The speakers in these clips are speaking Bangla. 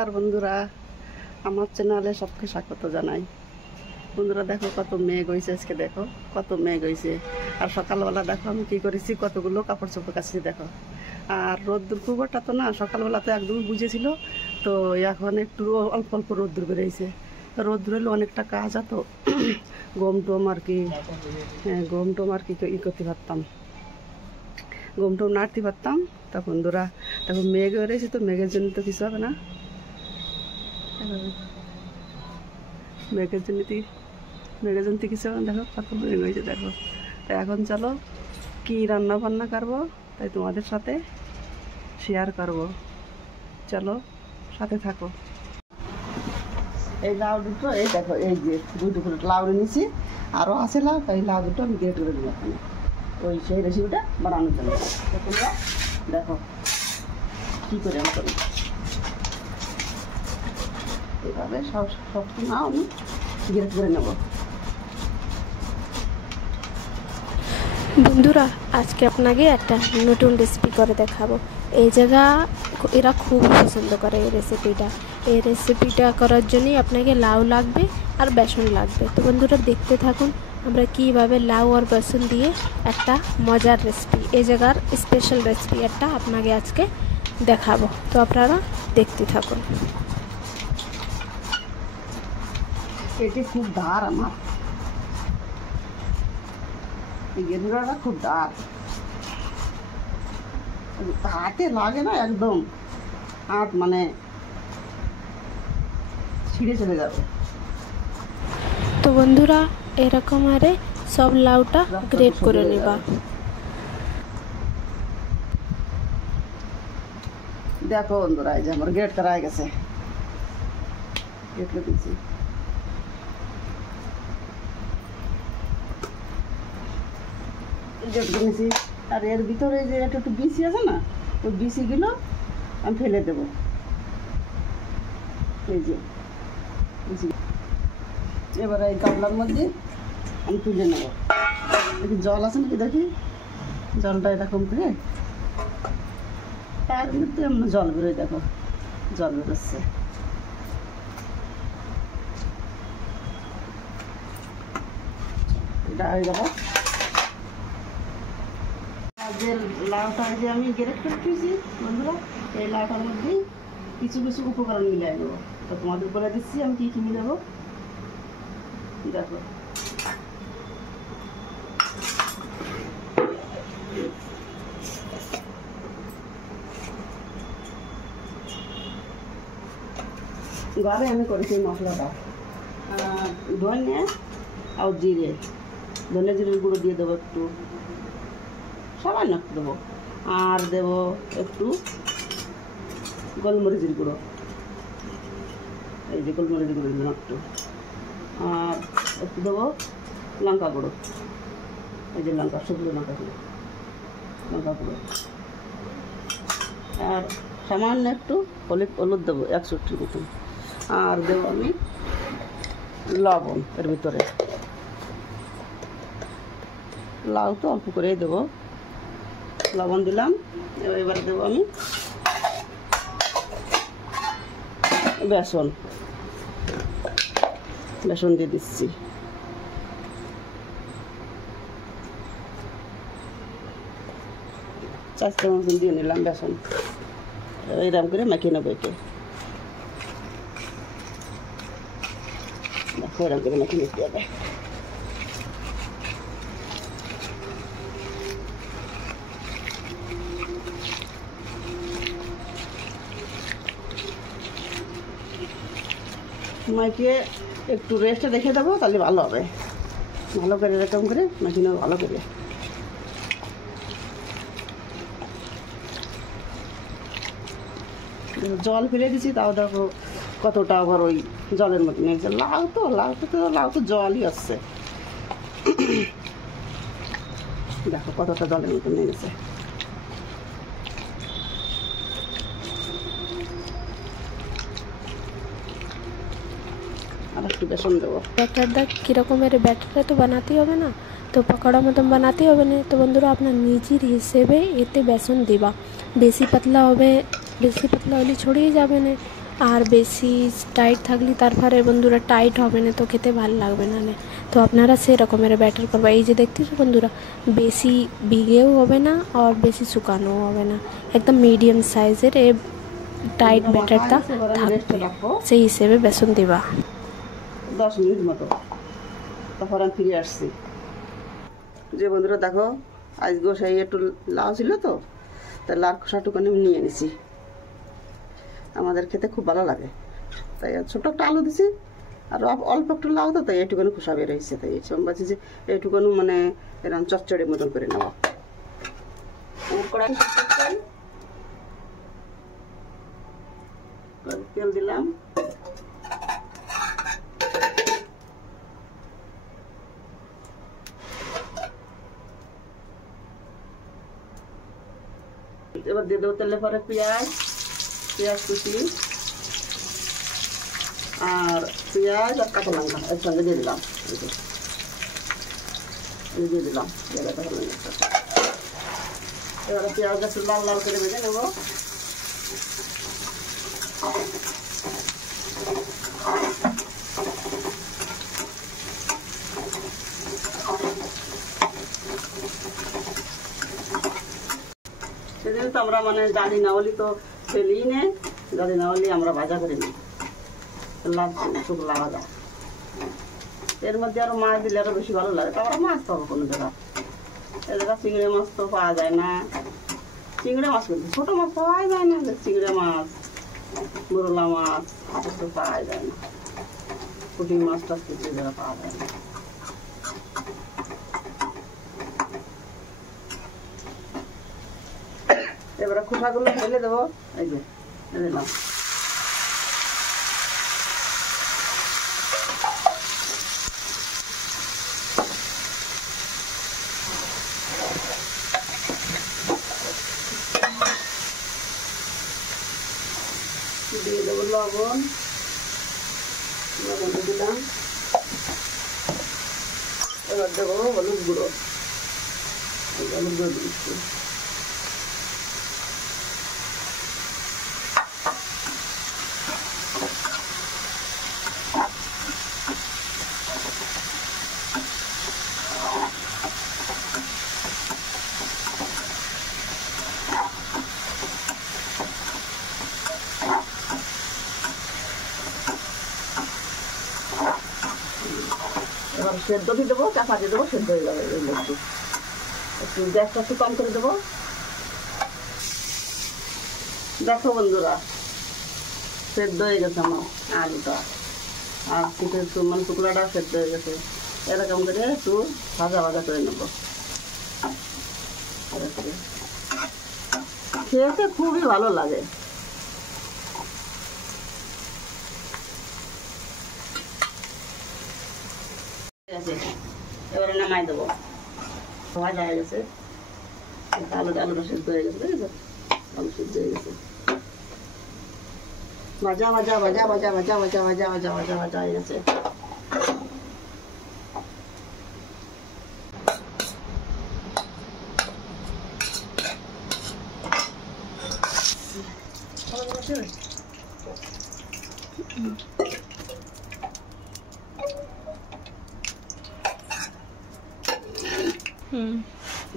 নমস্কার বন্ধুরা, আমার চ্যানেলে সবকে স্বাগত জানাই। বন্ধুরা দেখো কত মেঘ হয়েছে, আজকে দেখো কত মেঘ হয়েছে। আর সকালবেলা দেখো আমি কী করেছি, কতগুলো কাপড় চোপড় কাছি দেখো। আর রোদ্দুর খুব একটা তো না, সকালবেলা তো একদমই বুঝেছিল, তো এখন একটু অল্প অল্প রোদ্দুর বেরিয়েছে। রোদ্দুর হলে অনেকটা কাজ হতো, গম টম আর কি, হ্যাঁ গম টম আর কি করতে পারতাম, গম টম নাড়তে পারতাম। তা বন্ধুরা দেখো মেঘ রয়েছে, তো মেঘের জন্য তো কিছু হবে না, মেঘের জন্য কিছু হবে না। দেখো কত মেঘ হয়েছে দেখো। তাই এখন চলো কি রান্না বান্না করবো, তাই তোমাদের সাথে শেয়ার করব। চলো সাথে থাকো। এই লাউ দুটো, এই দেখো এই যে দুটো করে লাউ নিয়েছি, আরও আছে লাউ, তাই লাউ দুটো আমি গ্রেট করে দিলাম ওই সেই রেসিপিটা বানানোর জন্য। তোমরা দেখো কী করে আমি করি, এভাবে সব না আমি গ্রেট করে নেব। বন্ধুরা আজকে আপনাকে একটা নতুন রেসিপি করে দেখাবো। এই জায়গা এরা খুব পছন্দ করে এই রেসিপিটা করার জন্যই আপনাকে লাউ লাগবে আর বেসন লাগবে। তো বন্ধুরা দেখতে থাকুন আমরা কীভাবে লাউ আর বেসন দিয়ে একটা মজার রেসিপি, এই জায়গার স্পেশাল রেসিপি একটা আপনাকে আজকে দেখাবো। তো আপনারা দেখতে থাকুন। এটি খুব ধার, আমার এই গেঁদুরাটা খুব ধার, হাতে লাগে না, একদম হাত মানে ছিঁড়ে চলে যাবে। তো বন্ধুরা এরকম আরে সব লাউটা গ্রেট করে নেবা। দেখো বন্ধুরা এই যে আমার গ্রেট করা হয়ে গেছে, গ্রেট করে দিয়েছি। গ্রেট করে নিয়েছি, আর এর ভিতরে যে একটু বিসি আছে না, ওই বিসিগুলো আমি ফেলে দেবো। এই যে বিসি এবার এই গামলার মধ্যে আমি তুলে নেব। দেখি জল আছে নাকি, দেখি জলটা এরকম করে, তার ভিতরে এমন জল বেরোয়, দেখো জল বেরোচ্ছে। এটা হয়ে যাবো। যে লাউটা যে আমি গ্রেট করে দিয়েছি বন্ধুরা, এই লাউটার মধ্যেই কিছু কিছু উপকরণ মিলিয়ে নেবো। তো তোমাদের বলে দিচ্ছি আমি কী কী মিলাবো। দেখো ঘরে আমি করেছি মশলাটা, ধনিয়া আর জিরে, ধনিয়া জিরের গুঁড়ো দিয়ে দেবো একটু, সামান্য একটু দেবো, আর দেবো একটু গোলমরিচের গুঁড়ো, এই যে গোলমরিচের গুঁড়ো দিলাম একটু, আর একটু দেবো লঙ্কা গুঁড়ো, এই যে লঙ্কা, শুকনো লঙ্কা গুঁড়ো, আর সামান্য একটু হলুদ দেবো 100 মতন, আর দেবো আমি লবণ এর ভিতরে। লাউ তো অল্প করেই দেবো, লবণ দিলাম। এবারে দেবো আমি বেসন দিয়ে দিচ্ছি। চার চামচ দিয়ে নিলাম বেসন, এরকম করে মাখিয়ে নেবো। একে দেখো এরকম করে মাখিয়ে নিতে হবে। মাখিয়ে একটু রেস্টে রেখে দেবো, তাহলে ভালো হবে। ভালো করে এরকম করে মাখিয়ে নেবো ভালো করে। জল ফেলে দিচ্ছি, তাও দেখো কতটা আবার ওই জলের মতো নিয়ে গেছে। লাউ তো জলই আসছে, দেখো কতটা জলের মতো নিয়ে গেছে। আর একটু বেসন দেবো। ব্যাটারটা কীরকমের ব্যাটারটা তো বানাতেই হবে না, তো পকোড়া মতন বানাতেই হবে না। তো বন্ধুরা আপনার নিজের হিসেবে এতে বেসন দিবা, বেশি পাতলা হলে ছড়িয়ে যাবে না, আর বেশি টাইট থাকলে তারপরে বন্ধুরা টাইট হবে না, তো খেতে ভালো লাগবে না। তো আপনারা সেরকমের ব্যাটার করবা। এই যে দেখতেছো বন্ধুরা, বেশি ভিগেও হবে না আর বেশি শুকানোও হবে না, একদম মিডিয়াম সাইজের এ টাইট ব্যাটারটা থাকবে, সেই হিসেবে বেসন দিবা। 10 মিনিট মতো, তারপর আমি ফিরে আসছি। যে বন্ধুরা দেখো, আজকেও সেই একটু লাউ ছিল তো, তাই লাউ খোসাটুকুনি আমি নিয়ে নিছি। আমাদের খেতে খুব ভালো লাগে, তাই ছোটো একটা আলু দিছি আর অল্প একটু লাউ তো, তাই এইটুকুনি খোসা বের হয়েছে। তাই আমি ভাবছি যে এইটুকুনি মানে এরকম চচ্চড়ির মতন করে নেব। তেল দিলাম, এবার দিয়ে দেবো তেলে পরে পেঁয়াজ কুচি আর পেঁয়াজ আর কাঁচা লঙ্কা একসঙ্গে দিয়ে দিলাম। দিয়ে দিলাম এবারে পেঁয়াজটা একটু লাল লাল করে ভেজে নেবো। সেদিন তো আমরা মানে জালি না হলে তো ফেলি নে, জালি না হলে আমরা ভাজা করে নিই, শুকলা ভাজা। এর মধ্যে আরো মাছ দিলে আরো বেশি ভালো লাগে। তারপরে মাছ পাবো কোনো জায়গা, এ জায়গা চিংড়ি মাছ তো পাওয়া যায় না। চিংড়ি মাছ কিন্তু ছোটো মাছ পাওয়া যায় না, চিংড়ি মাছ মোরলা মাছ তো পাওয়া যায় না, পুঁটি মাছটা কিছু জায়গা পাওয়া যায় না। এবারে খোসাগুলো ফেলে দেবো। এই যে দিলাম, দিয়ে দেবো লবণ দিলাম। এবার দেবো হলুদ গুঁড়ো, হলুদ গুঁড়ো দিচ্ছি। এবার সেদ্ধ দিয়ে দেবো, চাপা দিয়ে দেবো, সেদ্ধ হয়ে যাবে। একটু গ্যাসটা একটু কম করে দেবো। দেখো বন্ধুরা, সেদ্ধ হয়ে গেছে আমার আলুটা আর একটু মানে টুকরাটা সেদ্ধ হয়ে গেছে। এরকম করে একটু ভাজা ভাজা করে নেবো। খেতে খুবই ভালো লাগে। এবারে নামাই দেবো, ভাজা হয়ে গেছে। আলুটা সিদ্ধ হয়ে গেছে, বুঝেছো? আলু সিদ্ধ হয়ে গেছে। ভাজা ভাজা ভাজা ভাজা ভাজা ভাজা ভাজা ভাজা ভাজা ভাজা হয়ে গেছে।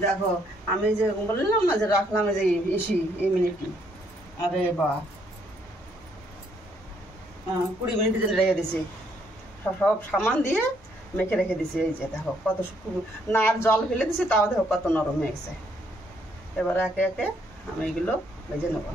দেখো আমি যে বললাম না যে রাখলাম যে ইসি এই মিনিট, আরে বা 20 মিনিট রেখে দিছি, সব সামান দিয়ে মেখে রেখে দিছি। এই যে দেখো কত না আর জল ফেলে দিছি, তাও দেখো কত নরম হয়ে গেছে। এবার একে একে আমি এগুলো ভেজে নেবো।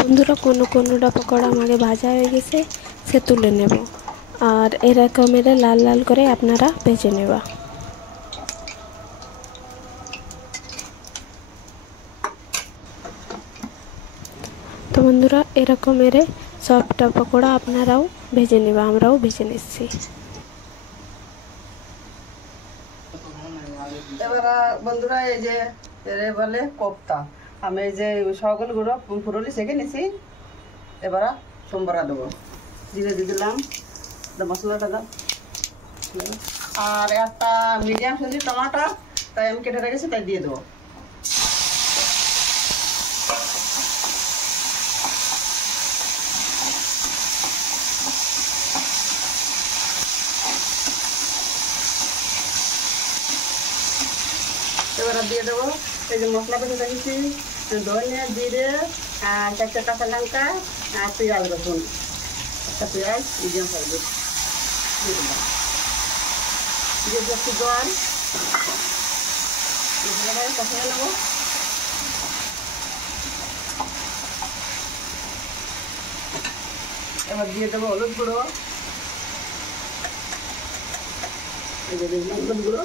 বন্ধুরা কোনোটা পকোড়া আমাকে ভাজা হয়ে গেছে, সে তুলে নেব। আর এরকমের লাল লাল করে আপনারা ভেজে নেবা। তো বন্ধুরা এরকমের সবটা পকোড়া আপনারাও ভেজে নেবা, আমরাও ভেজে নিচ্ছি। এবার বন্ধুরা এই যে এরে বলে কোপ্তা, আমি এই যে সকল গুঁড়ো ফুরলি সেঁকে নিছি। এবার সোমবারা দেবো, জিরে দিয়ে দিলাম, মশলাটা দাও। আর একটা মিডিয়াম সাইজের টমাটো, তাই আমি কেটে রেখেছি, তাই দিয়ে দেবো। এবার দিয়ে দেবো এই যে মশলা পেটে রেখেছি, ধনে, জিরে, 4টে কাঁচা লঙ্কা, আর পেঁয়াজ রসুন, একটা পেঁয়াজ মিডিয়াম সাইজের দিয়ে দিলাম। দিয়ে একটু জল ভালোভাবে কষিয়ে নেবো। এবার দিয়ে দেবো হলুদ গুঁড়ো, এই যে দেখলাম হলুদ গুঁড়ো,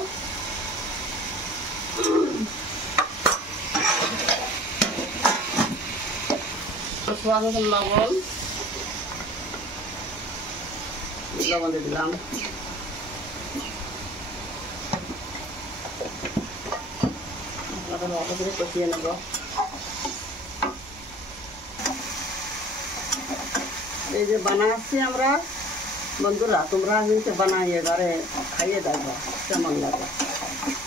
স্বাদ মতন লবণ দিয়ে দিলাম। ভালো করে কষিয়ে নেব। এই যে বানাচ্ছি আমরা, বন্ধুরা তোমরা কিন্তু বানাইয়ে ঘরে খাইয়ে দেখো কেমন লাগে,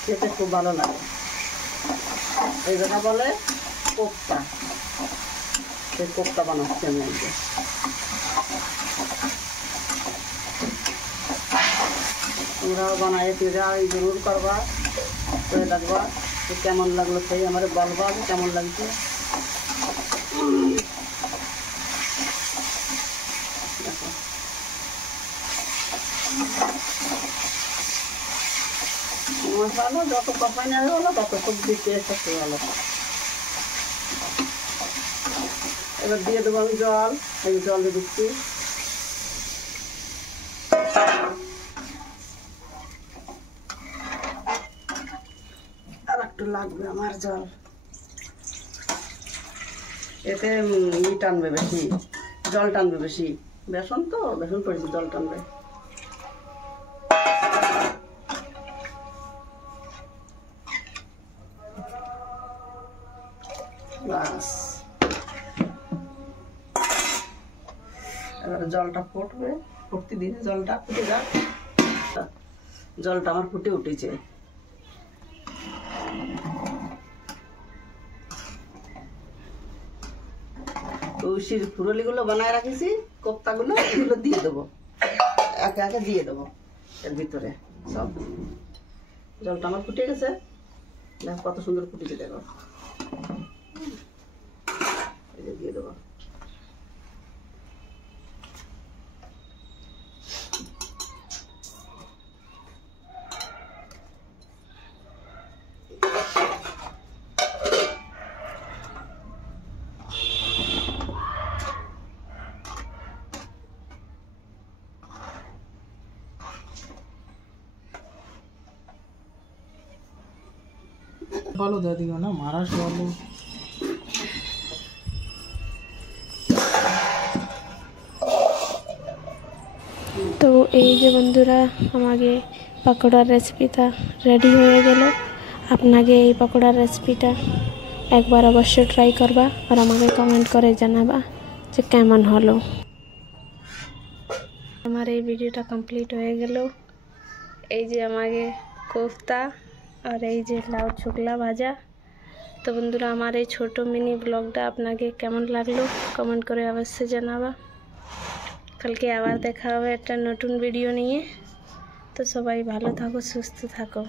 খেতে খুব ভালো লাগে। এই যেটা বলে কোপ্তা, সেই কোপ্তা বানাচ্ছি আমি আজকে। তোমরাও বানাই পিজা জরুর করবা, করে দেখবা কেমন লাগলো, সেই আমার বলবা কেমন লাগছে। দেখো মশলা যত কষাই নেওয়া হলো তত সবজি টেস্ট আসতে ভালো। এবার দিয়ে দেবো আমি জল, এই জল দিয়ে দিচ্ছি। আর একটু লাগবে আমার জল, এতে টানবে বেশি, জল টানবে বেশি, বেসন তো বেসন পড়েছি, জল টানবে। বাস এবার জলটা ফুটবে, ফুটতে দিন, জলটা ফুটে যাক। জলটা আমার ফুটে উঠেছে। তুলসীর ফুরলিগুলো বানায় রাখেছি, কোপ্তাগুলো এগুলো দিয়ে দেবো, একে একে দিয়ে দেবো এর ভিতরে সব। জলটা আমার ফুটে গেছে, দেখো কত সুন্দর ফুটেছে, দেখো এই যে দিয়ে দেবো। বলো দাদি না মারাস বলো। তো এই যে বন্ধুরা আমাকে পকোড়ার রেসিপিটা রেডি হয়ে গেল। আপনাকে এই পকোড়ার রেসিপিটা একবার অবশ্যই ট্রাই করবা আর আমাকে কমেন্ট করে জানাবা যে কেমন হলো। আমার এই ভিডিওটা কমপ্লিট হয়ে গেল। এই যে আমাকে কোফতা আর এই যে লাউ শুকলা ভাজা। তো বন্ধুরা আমার এই ছোট মিনি ব্লগটা আপনাকে কেমন লাগলো কমেন্ট করে অবশ্যই জানাবা। কালকে আবার দেখা হবে একটা নতুন ভিডিও নিয়ে। তো সবাই ভালো থাকো, সুস্থ থাকো।